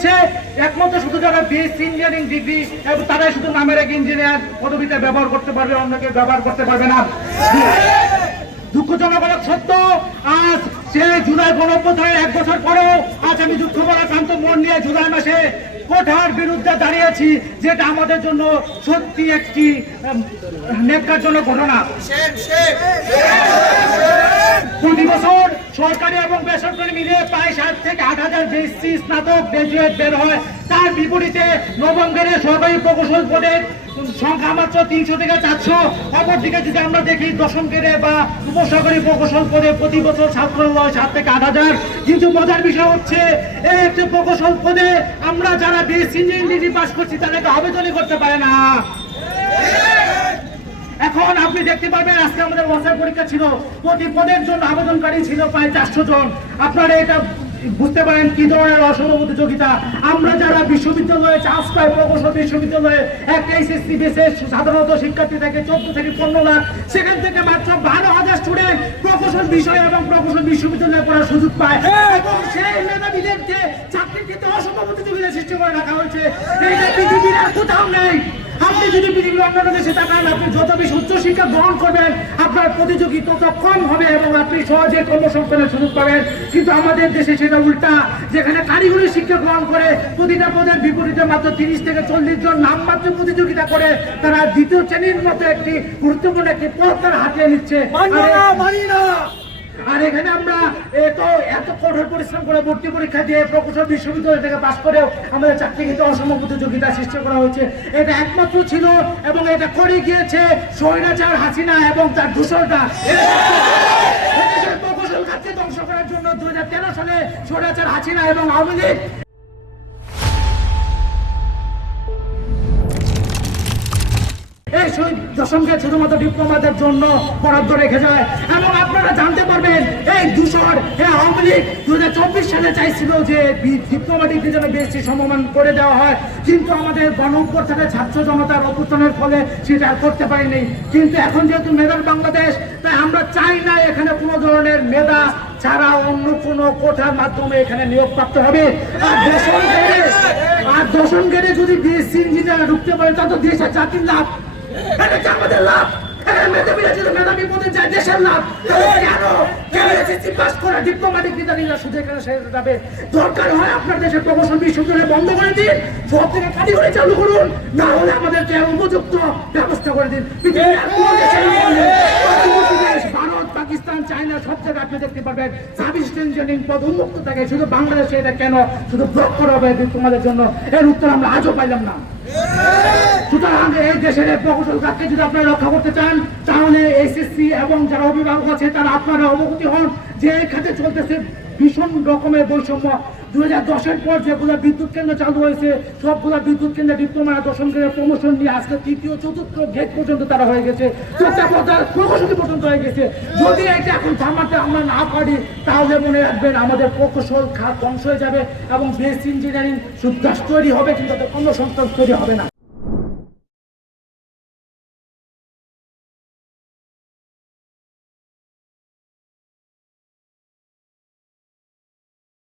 হচ্ছে একমাত্র শুধু যারা বিএসসি ইঞ্জিনিয়ারিং ডিগ্রি এবং তারাই শুধু নামের এক ইঞ্জিনিয়ার পদবিটা ব্যবহার করতে পারবে, অন্যকে ব্যবহার করতে পারবে না। দুঃখজনক সত্য, আজ সে জুলাই গণঅভ্যুত্থানের 1 বছর পরেও আজ আমি দুঃখ ভারাক্রান্ত মন নিয়ে জুলাই মাসে কোঠার বিরুদ্ধে দাঁড়িয়েছি, যেটা আমাদের জন্য সত্যি একটি ন্যাক্কারজনক ঘটনা। প্রতি বছর সরকারি এবং বেসরকারি মিলিয়ে প্রায় 7 থেকে 8,000 বিএসসি স্নাতক গ্রাজুয়েট বের হয়। তার বিপরীতে নবঙ্গের সরকারি প্রকৌশল পদের সংখ্যা মাত্র 300 থেকে 400। অপরদিকে যদি আমরা দেখি দশম গ্রেডে বা উপসরকারি প্রকৌশল পদে প্রতি বছর ছাত্র হয় 7 থেকে 8,000। কিন্তু মজার বিষয় হচ্ছে এই একটি প্রকৌশল পদে আমরা যারা বিএসসি ইঞ্জিনিয়ারিং ডিগ্রি পাস করছি তাদেরকে আবেদনই করতে পারে না। এখন আপনি দেখতে পাবেন আজকে আমাদের ওয়াসার পরীক্ষা ছিল, প্রতি পদের জন্য আবেদনকারী ছিল প্রায় 400 জন। আপনারা এটা বুঝতে পারেন কি ধরনের অসম প্রতিযোগিতা। আমরা যারা বিশ্ববিদ্যালয়ে চান্স পাই, প্রকৌশল বিশ্ববিদ্যালয়ে একটা এসএসসি বেসে সাধারণত শিক্ষার্থী থাকে 14 থেকে 15 লাখ, সেখান থেকে মাত্র 12,000 স্টুডেন্ট প্রকৌশল বিষয় এবং প্রকৌশল বিশ্ববিদ্যালয়ে পড়ার সুযোগ পায়। এবং সেই মেধাবীদেরকে চাকরির ক্ষেত্রে অসম প্রতিযোগিতা সৃষ্টি করে রাখা হয়েছে। এইটা পৃথিবীর আর কোথাও নেই। আপনি যদি পৃথিবীর অন্যান্য দেশে তাকান, আপনি যত বেশি উচ্চশিক্ষা গ্রহণ করবেন আপনার প্রতিযোগী তত কম হবে এবং আপনি সহজে কর্মসংস্থানের সুযোগ পাবেন। কিন্তু আমাদের দেশে সেটা উল্টা, যেখানে কারিগরি শিক্ষা গ্রহণ করে প্রতিটা পদের বিপরীতে মাত্র 30 থেকে 40 জন নামমাত্র প্রতিযোগিতা করে তারা দ্বিতীয় শ্রেণীর মতো একটি গুরুত্বপূর্ণ একটি পদ তারা হাতিয়ে নিচ্ছে। আর এখানে আমরা এত কঠোর পরিশ্রম করে ভর্তি পরীক্ষা দিয়ে প্রকৌশল বিশ্ববিদ্যালয় থেকে পাস করেও আমাদের চাকরি কিন্তু অসম প্রতিযোগিতা সৃষ্টি করা হয়েছে। এটা একমাত্র ছিল এবং এটা করে গিয়েছে স্বৈরাচার হাসিনা এবং তার দূষণটা। প্রকৌশল খাতকে ধ্বংস করার জন্য 2013 সালে স্বৈরাচার হাসিনা এবং আওয়ামী লীগ দশম গ্রেড শুধুমাত্র ডিপ্লোমাদের জন্য বরাদ্দ রেখে যায়। এবং আপনারা জানতে পারবেন এই দূষণ আওয়ামী লীগ 2024 সালে চাইছিল যে ডিপ্লোমা ডিগ্রির জন্য বিএসসি সমমান করে দেওয়া হয়, কিন্তু আমাদের গণঅভ্যুত্থানে ছাত্র জনতার অভ্যুত্থানের ফলে সেটা আর করতে পারিনি। কিন্তু এখন যেহেতু মেধার বাংলাদেশ, তাই আমরা চাই না এখানে কোনো ধরনের মেধা ছাড়া অন্য কোনো কোঠার মাধ্যমে এখানে নিয়োগ প্রাপ্ত হবে। আর দশম গ্রেডে যদি বিএসসি ইঞ্জিনিয়ার ঢুকতে পারে তা তো দেশের জাতির লাভ, আমাদের লাভ। মেধাবী পদে যায় দেশের লাভ। দরকার হয় আপনার দেশের প্রকৌশল বিশ্ববিদ্যালয় বন্ধ করে দিন, সব থেকে কারিগরি চালু করুন, না হলে আমাদেরকে উপযুক্ত ব্যবস্থা করে দিন। ভারত, পাকিস্তান, চায়না সব জায়গায় আপনি দেখতে পারবেন সার্ভিস ইঞ্জিনিয়ারিং পদ উন্মুক্ত থাকে। শুধু বাংলাদেশে এটা কেন শুধু ব্লক করা হবে তোমাদের জন্য, এর উত্তর আমরা আজও পাইলাম না। সুতরাং এই দেশের প্রকৌশল খাতকে যদি আপনারা রক্ষা করতে চান, তাহলে এসএসসি এবং যারা অভিভাবক আছে তারা আপনারা অবগত হন যে এই খাতে চলতেছে ভীষণ রকমের বৈষম্য। 2010-এর পর যেগুলো বিদ্যুৎ কেন্দ্র চালু হয়েছে সবগুলো বিদ্যুৎ কেন্দ্রে ডিপ্লোমা দশম গ্রেডের প্রমোশন নিয়ে আজকে 3য় 4র্থ গ্রেড পর্যন্ত তারা হয়ে গেছে, প্রকৌশলী পর্যন্ত হয়ে গেছে। যদি এটা এখন থামাতে আমরা না পারি তাহলে মনে রাখবেন আমাদের প্রকৌশল খাত ধ্বংস হয়ে যাবে এবং বিএসসি ইঞ্জিনিয়ারিং শুধু তৈরি হবে কিন্তু কর্মসংস্থান তৈরি হবে না।